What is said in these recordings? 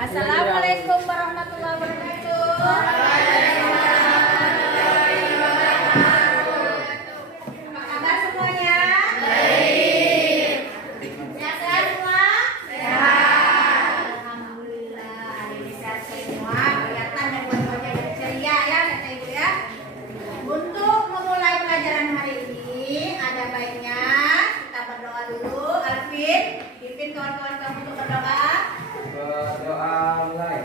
Assalamualaikum warahmatullahi wabarakatuh. Apa kabar semuanya? Baik. Sehat semua? Sehat. Alhamdulillah. Hari ini sehat semua. Kelihatan dan wajah yang ceria ya, kata ibu ya. Untuk memulai pelajaran hari ini, ada baiknya kita berdoa dulu. Alvin, pimpin kawan-kawan kamu untuk berdoa. Berdoa mulai.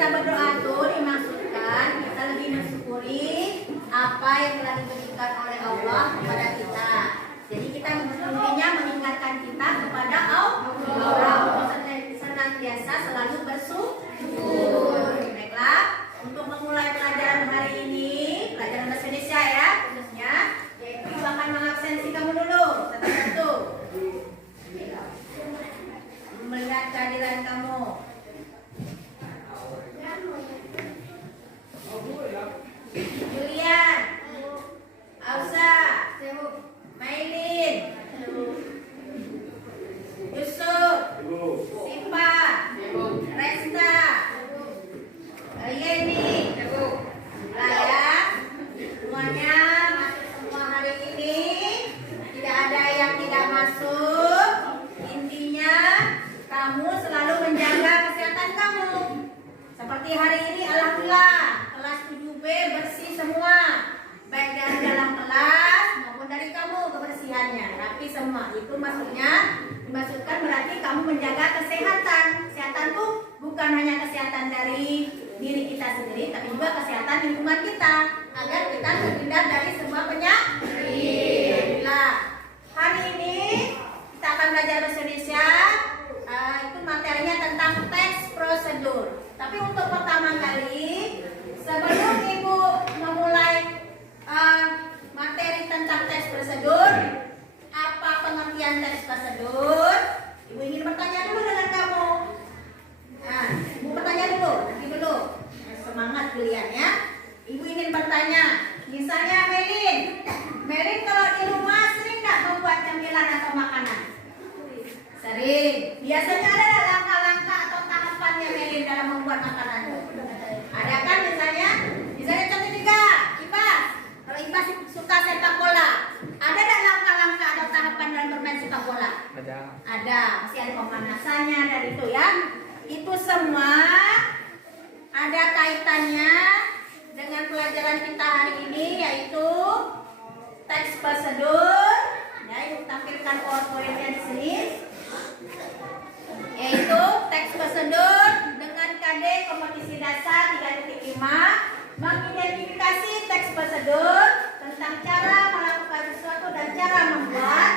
Kita berdoa tuh dimaksudkan kita lebih mensyukuri apa yang telah diberikan oleh Allah kepada kita. Jadi kita intinya meningkatkan kita kepada Allah. Senantiasa selalu bersyukur. Baiklah, untuk memulai pelajaran hari ini, pelajaran bahasa Indonesia ya khususnya, yaitu ibu akan mengabsensi kamu dulu satu-satu. Melihat kehadiran kamu. Julian, Ausa, Mailin, Yusuf, Sipa, Resta, Yeni, Raya, semuanya masuk semua hari ini. Tidak ada yang tidak masuk. Intinya kamu selalu menjaga kesehatan kamu. Seperti hari ini, alhamdulillah kelas 7B bersih semua, baik dari dalam kelas maupun dari kamu kebersihannya rapi semua. Itu dimaksudkan berarti kamu menjaga kesehatan. Kesehatan tuh bukan hanya kesehatan dari diri kita sendiri, tapi juga kesehatan lingkungan kita agar kita terhindar dari semua penyakit. Nah, hari ini kita akan belajar bahasa Indonesia. Itu materinya tentang teks prosedur. Tapi untuk pertama kali, sebelum ibu memulai materi tentang teks prosedur, apa pengertian teks prosedur? Ibu ingin bertanya dulu dengan kamu. Nah, ibu bertanya dulu, nanti dulu. Semangat kalian ya. Ibu ingin bertanya, misalnya Melin kalau di rumah sering nggak membuat cemilan atau makanan? Sering. Biasanya ada langkah-langkah atau tahapannya Melin dalam membuat makanan? Ada kan misalnya contoh juga Ibas. Kalau Ibas suka sepak bola, ada tak langkah-langkah atau tahapan dalam bermain sepak bola? Ada. Masih ada pemanasannya dan itu ya. Itu semua ada kaitannya dengan pelajaran kita hari ini, yaitu teks prosedur. Ya, ibu tampilkan PowerPoint-nya di sini. Yaitu teks prosedur dengan KD kompetisi dasar 3.5 mengidentifikasi teks prosedur tentang cara melakukan sesuatu dan cara membuat,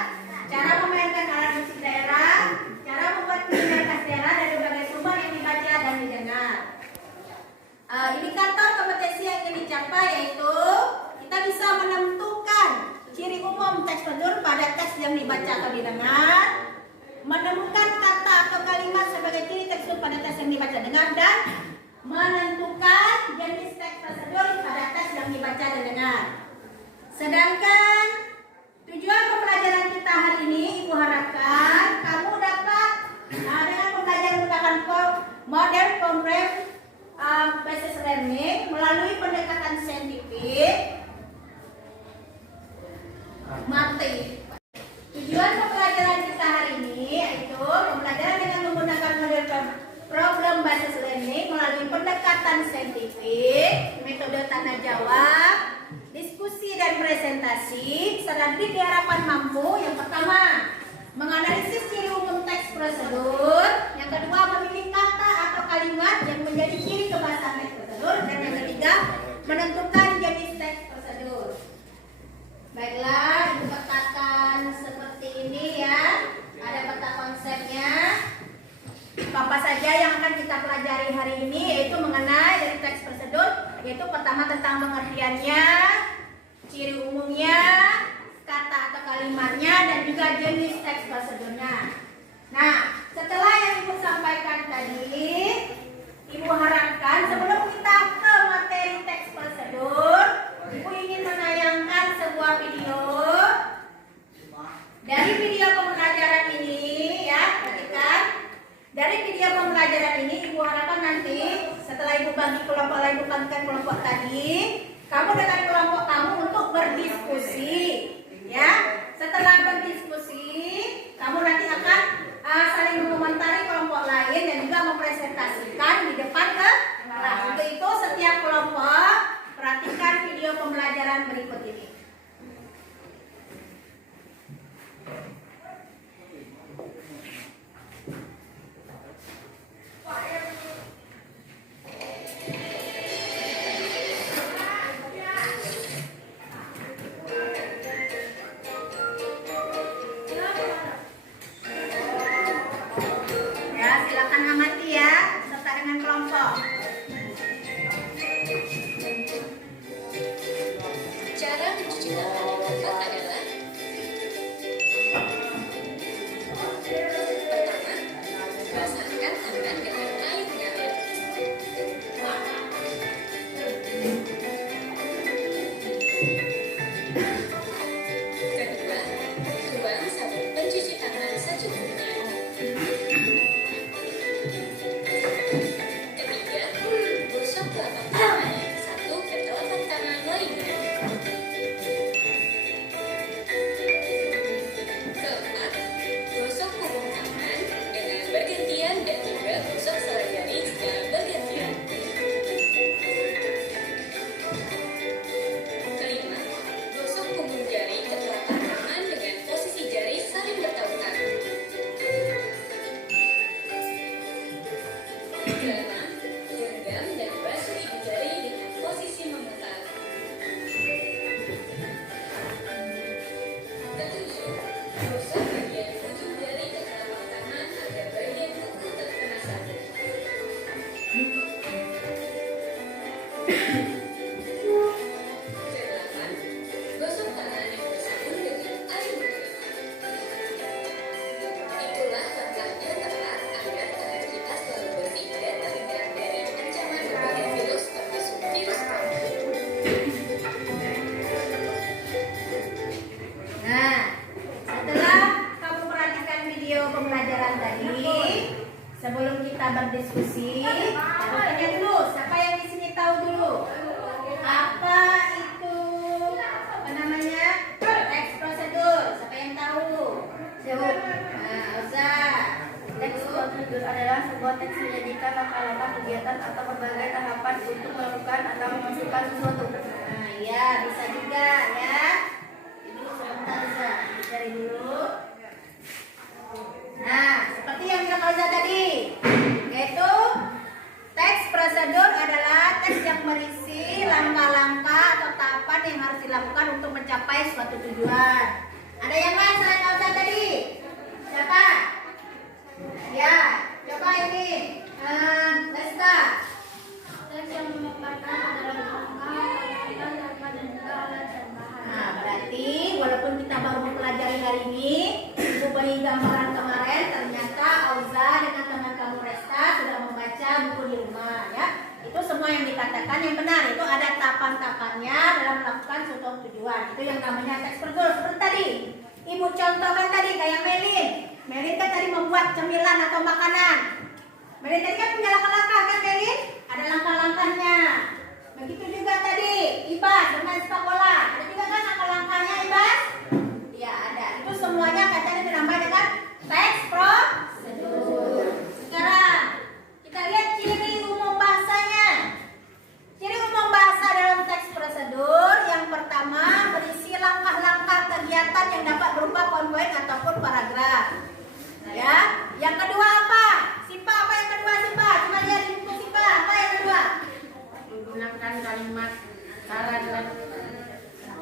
cara memainkan alat musik daerah, cara membuat kuliner khas daerah dari berbagai sumber yang dibaca dan didengar. Indikator kompetensi yang ingin dicapai yaitu kita bisa menentukan ciri umum teks prosedur pada teks yang dibaca atau didengar, menemukan kata atau kalimat sebagai ciri tekstur pada teks yang dibaca dengar, dan menentukan kami baca dan dengar. Sedangkan tujuan pembelajaran kita hari ini, Ibu harapkan kamu dapat dengan pembelajaran menggunakan model program basis learning melalui pendekatan saintifik mati. Tujuan pembelajaran kita hari ini yaitu pembelajaran dengan menggunakan model problem basis learning melalui pendekatan saintifik, metode tanya jawab, diskusi dan presentasi, serta diharapkan mampu yang pertama menganalisis ciri umum teks prosedur, yang kedua memilih kata atau kalimat yang menjadi ciri kebahasaan teks prosedur, dan yang ketiga menentukan jenis teks prosedur. Baiklah, Ibu katakan seperti ini ya. Ada peta konsepnya. Apa saja yang akan kita pelajari hari ini yaitu mengenai dari teks prosedur, yaitu pertama tentang pengertiannya, ciri umumnya, kata atau kalimatnya, dan juga jenis teks prosedurnya. Nah, setelah yang Ibu sampaikan tadi, Ibu harapkan sebelum kita ke materi teks prosedur, Ibu ingin menayangkan sebuah video. Dari video pembelajaran ini ya, perhatikan. Dari video pembelajaran ini Ibu harapkan nanti setelah Ibu bagi kelompok lain, Ibu bagikan kelompok tadi, kamu dengan kelompok kamu untuk berdiskusi ya. Setelah berdiskusi, kamu nanti akan saling mengomentari kelompok lain dan juga mempresentasikan di depan ke kelas. Untuk itu setiap kelompok perhatikan video pembelajaran berikut ini. Sebelum kita berdiskusi, tanya dulu, siapa yang di sini tahu dulu apa itu teks prosedur? Siapa yang tahu? Teks prosedur adalah sebuah teks menjadikan langkah-langkah kegiatan atau berbagai tahapan untuk melakukan atau memasukkan sesuatu. Nah, ya bisa juga ya. Ini sebentar bisa dicari dulu. Nah, seperti yang kita bahas tadi, yaitu teks prosedur adalah teks yang berisi langkah-langkah atau tahapan yang harus dilakukan untuk mencapai suatu tujuan. Ada yang lain selain Elsa tadi? Siapa? Ya, coba ini Lesta. Teks yang memaparkan adalah langkah, tahapan, dan juga alat dan bahan. Nah, berarti walaupun kita baru mempelajari hari ini, Ibu beri gambaran kemarin, ternyata Auza dengan teman kamu Resta sudah membaca buku di rumah ya. Itu semua yang dikatakan yang benar, itu ada tahapan-tahapannya dalam melakukan suatu tujuan. Itu yang namanya teks prosedur. Seperti tadi Ibu contohkan tadi kayak Melin. Melin kan tadi membuat cemilan atau makanan. Melin tadi kan punya langkah-langkah kan Melin? Ada langkah-langkahnya. Begitu juga tadi Ibas bermain sepak bola. Ada juga kan langkah-langkahnya Ibas? Ya ada. Itu semuanya katanya dinamai dengan teks prosedur. Sekarang kita lihat ciri umum bahasanya. Ciri umum bahasa dalam teks prosedur yang pertama berisi langkah-langkah kegiatan yang dapat berupa poin-poin ataupun paragraf. Ya, yang kedua apa? Sipa apa yang kedua Sipa? Coba lihat di buku Sipa apa yang kedua? Menggunakan kalimat saran dan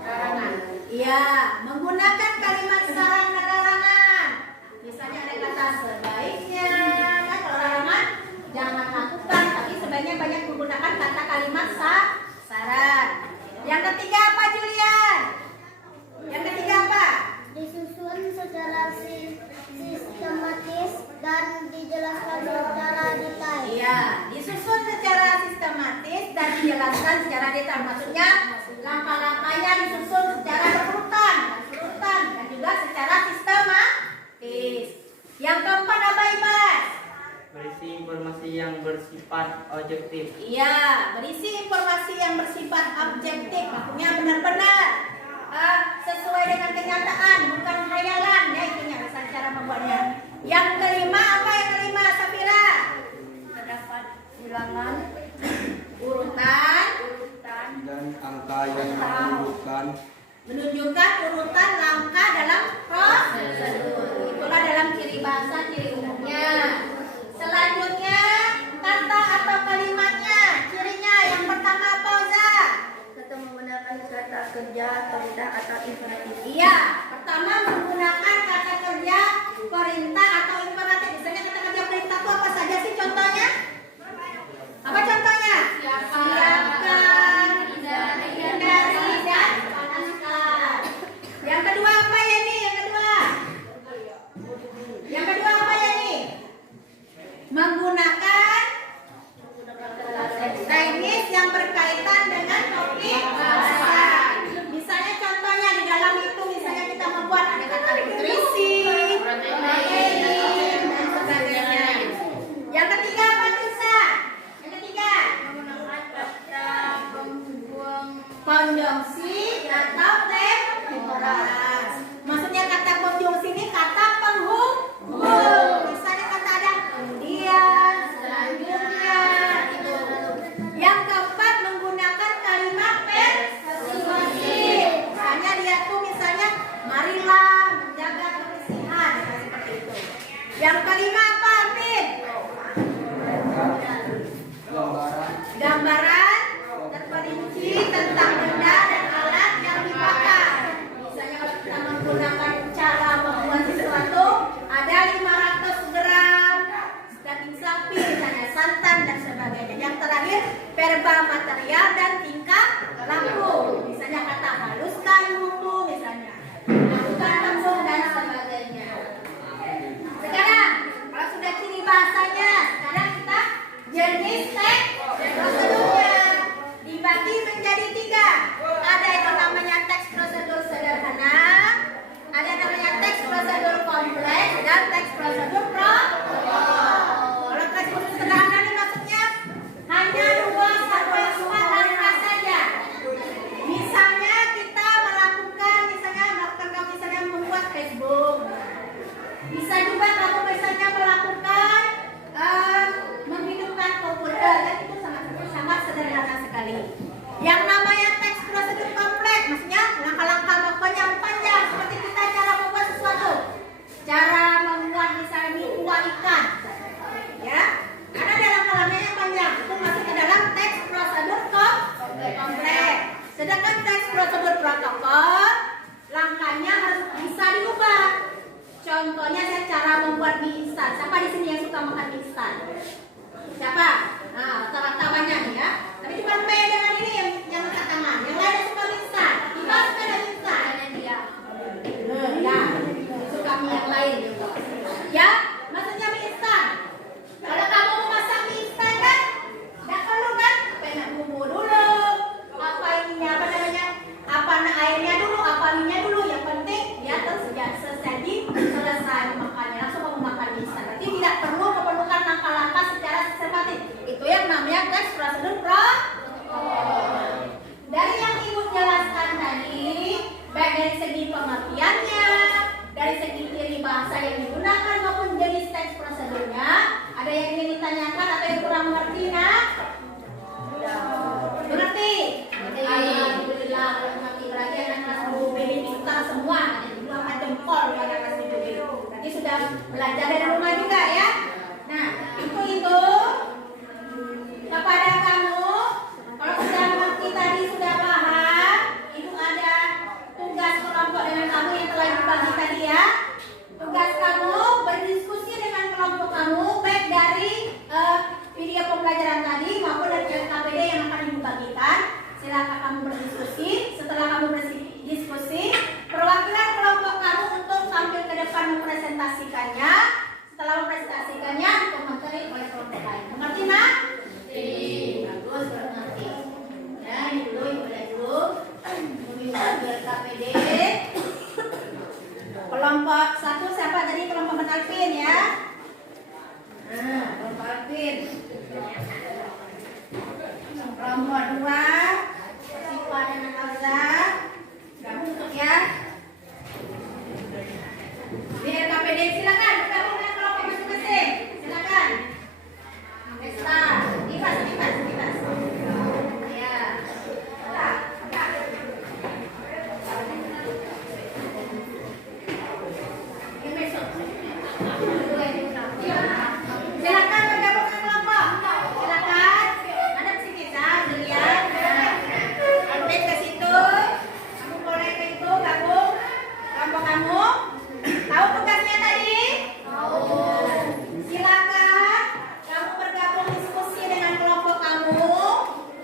larangan. Iya, menggunakan kalimat saran dan larangan. Misalnya ada kata sebaiknya, kan kalau larangan jangan lakukan, tapi sebaiknya banyak menggunakan kata kalimat saran. Yang ketiga apa Julian? Yang ketiga apa? Disusun secara sistematis dan dijelaskan secara detail. Iya, disusun secara sistematis dan dijelaskan secara detail. Maksudnya langkah-langkahnya disusun secara berurutan dan juga secara sistematis. Yang keempat apa Ibas? Berisi informasi yang bersifat objektif. Iya, berisi informasi yang bersifat objektif. Maksudnya benar-benar sesuai dengan kenyataan, bukan khayalan. Ya itunya cara membuatnya. Yang kelima apa yang kelima Safira? Terdapat bilangan, Urutan dan angka yang menunjukkan urutan langkah dalam prosedur. Itulah dalam ciri bahasa, ciri umumnya. Selanjutnya kata atau kalimatnya. Cirinya yang pertama apa Oza? atau menggunakan kata kerja, perintah atau imperatif. Iya, pertama menggunakan kata kerja, perintah atau imperatif. Misalnya kata kerja perintah itu apa saja sih contohnya? Apa contohnya? Siapkan, hindari, dan panaskan. Yang kedua apa ya nih? Yang kedua apa ya nih? Menggunakan teknis yang berkaitan dengan topik bahasa. Misalnya contohnya di dalam itu misalnya kita membuat ada kata nutrisi, protein, dan sebagainya. Yang ketiga apa Tusa? Yang ketiga Menggunakan kata konjungsi atau temporas. Maksudnya kata konjungsi ini kata penghubung. Misalnya kata ada kemudian, selanjutnya itu. Yang keempat menggunakan kalimat persuasif. Misalnya dia tuh misalnya marilah menjaga kebersihan seperti itu. Yang kelima apa Arvin? Gambaran terperinci tentang benda dan alat yang dipakai. Misalnya kalau kita menggunakan cara membuat sesuatu ada 500 gram daging sapi, misalnya santan dan sebagainya. Yang terakhir verba material dan tingkah laku. Misalnya kata haluskan bumbu, misalnya haluskan tepung dan sebagainya. Sekarang kalau sudah ciri bahasanya, sekarang kita jenis teks prosedurnya dibagi menjadi 3. Ada yang namanya teks prosedur sederhana, ada yang namanya teks prosedur kompleks, dan teks prosedur protokol. Kalau teks prosedur sederhana ini maksudnya hanya 2-4 langkah saja. Misalnya kita melakukan misalnya membuat Facebook. Bisa juga kamu misalnya melakukan menghidupkan komputer, dan itu sangat sederhana sekali. Yang namanya teks prosedur kompleks, maksudnya langkah-langkah melakukan yang panjang, seperti kita cara membuat sesuatu, cara membuat misalnya mie kuah ikan, ya, karena ada langkah-langkah yang panjang, itu masuk ke dalam teks prosedur kompleks. Sedangkan teks prosedur protokol, langkahnya harus bisa diubah. Contohnya saya cara membuat mie instan. Siapa di sini yang suka makan mie instan? Siapa? Nah, rata-rata banyak nih ya. Tapi cuma B dengan ini yang angkat tangan. Yang lain yang suka mie instan. Kita suka mie instan. Ya, suka mie yang lain juga. Ya, maksudnya mie instan. Kalau kamu mau masak mie instan kan, nggak perlu kan? Kelompok 2, Siva dan Alza. Gabung untuk ya. BRKPD silakan bergabung dengan kelompok masing-masing. Silakan. Desta, Dimas. Ya. Silakan bergabung dengan kelompok. Silakan. Ada di sini dilihat. Update ke situ. Kamu boleh ke itu gabung. Kelompok kamu. Tahu tugasnya tadi? Tahu. Silakan kamu bergabung diskusi dengan kelompok kamu.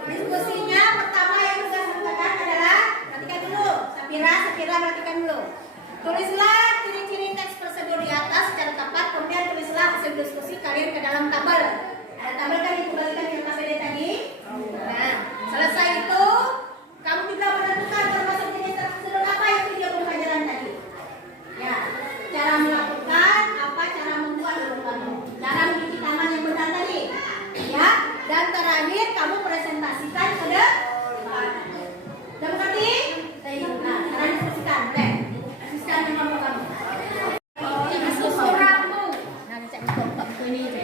Diskusinya pertama yang tugas lakukan adalah perhatikan dulu. Sapira perhatikan dulu. Tulislah ciri-ciri teks prosedur di atas secara tepat, kemudian tulislah hasil diskusi kalian ke dalam tabel. Ada tabel kan dikembalikan ke KPD tadi. Nah, selesai itu kamu juga menentukan termasuk jenis teks prosedur apa yang video pembelajaran tadi. Ya, cara melakukan apa, cara membuat kamu, cara mencuci tangan yang benar tadi. Ya, dan terakhir kamu presentasikan ke depan. Udah mengerti? Nah, sekarang diskusikan, boleh. Diskusikan dengan kelompok kamu. Ini susu rambu. Nah, cek kelompok ini.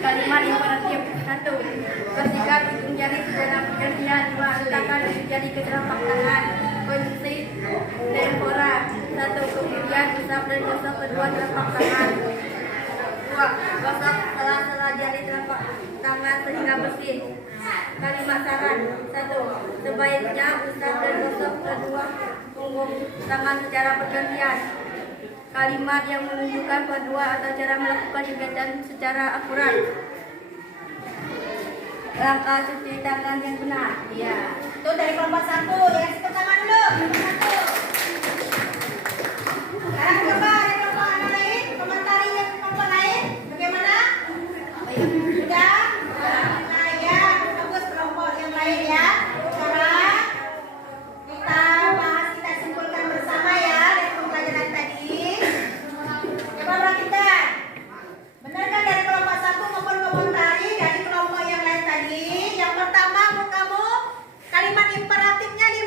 Kalimat imperatif 1. Bersihkan ujung jari ke dalam pergantian. 2. Letakkan ujung jari ke dalam tangan. Kunci tempora. 1. Kemudian usap dan gosok kedua telapak tangan. 2. Gosok sela-sela jari telapak tangan sehingga bersih. Kalimat saran 1. Sebaiknya usap dan gosok kedua punggung tangan secara bergantian. Kalimat yang menunjukkan kedua atau cara melakukan kegiatan secara akurat. Langkah cuci tangan yang benar. Ya, itu dari kelompok 1 ya, tepuk tangan dulu. Kelompok 1. Sekarang coba dari kelompok anak lain, komentari yang kelompok lain, bagaimana? Sudah? Nah ya, bagus kelompok yang lain ya. Sekarang kita bahas, kita simpulkan bersama ya dari pembelajaran tadi. Coba perhatikan. Benar kan dari kelompok 1 maupun komentari dari kelompok yang lain tadi? Yang pertama, kamu kalimat imperatifnya di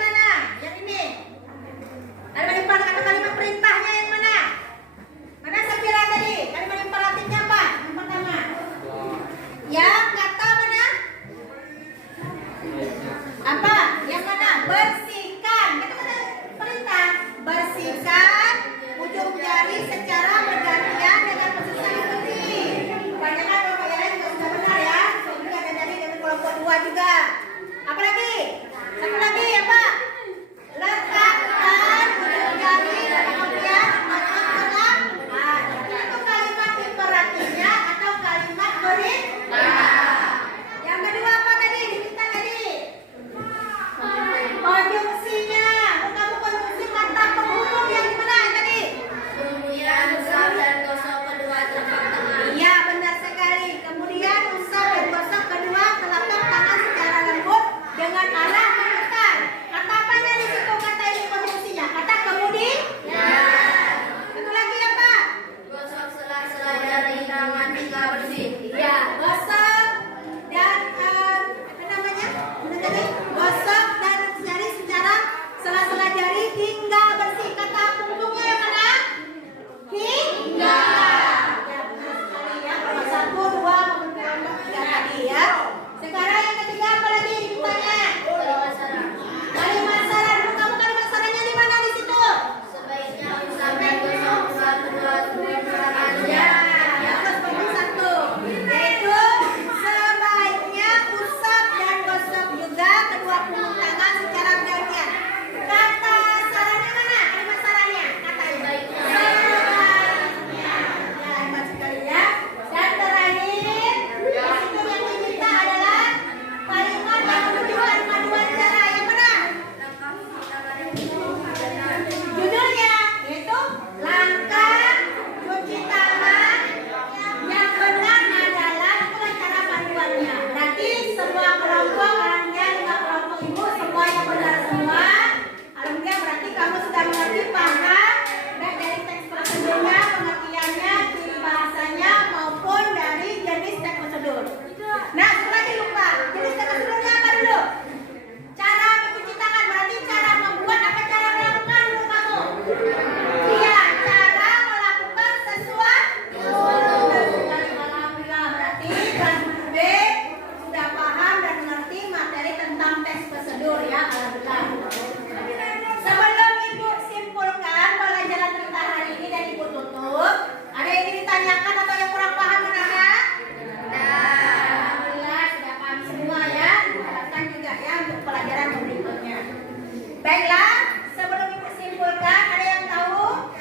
Baiklah, sebelum Ibu simpulkan, ada yang tahu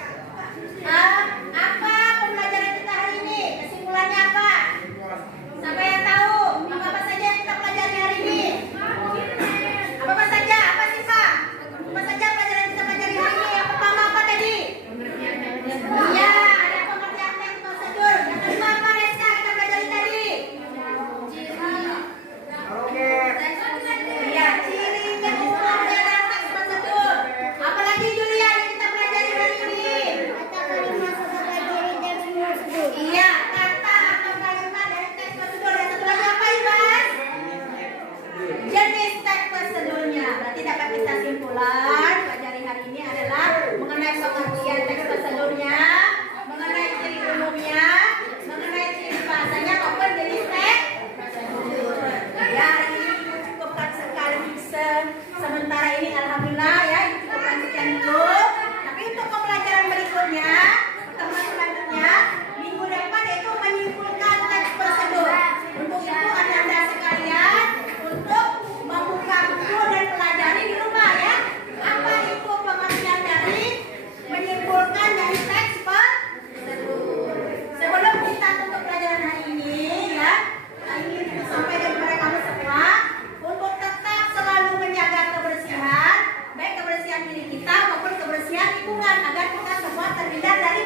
apa pembelajaran kita hari ini? Kesimpulannya apa? Siapa yang tahu? Apa saja yang kita pelajari hari ini? Apa saja? Apa sih Pak? Apa saja pelajaran kita pelajari hari ini? Yang pertama apa tadi? Iya, ada pengertian teks prosedur. Yang kedua apa Reska kita pelajari tadi? Iya, cirinya umum dalam teks prosedur. Apalagi Julia yang kita pelajari hari ini? Iya, kata atau kalimat dari teks prosedur. Yang satu lagi apa Ibas? Jenis teks prosedurnya. Berarti dapat kita simpulkan pelajari hari ini adalah mengenai pengertian teks prosedurnya, mengenai ciri umumnya, mengenai ciri bahasanya maupun jenis teks prosedur. Ya, hari ini cukupkan sekali sementara ini alhamdulillah ya, cukupkan sekian dulu. Tapi untuk pembelajaran berikutnya, pertemuan selanjutnya minggu depan itu menyimpulkan teks prosedur. Untuk itu Anda sekalian untuk membuka buku dan pelajari di rumah ya. Apa itu pengertian dari menyimpulkan dari teks prosedur. Sebelum kita tutup pelajaran hari ini ya, ingin sampaikan kepada kamu semua untuk tetap selalu menjaga kebersihan, baik kebersihan diri kita maupun kebersihan lingkungan agar kita semua terhindar dari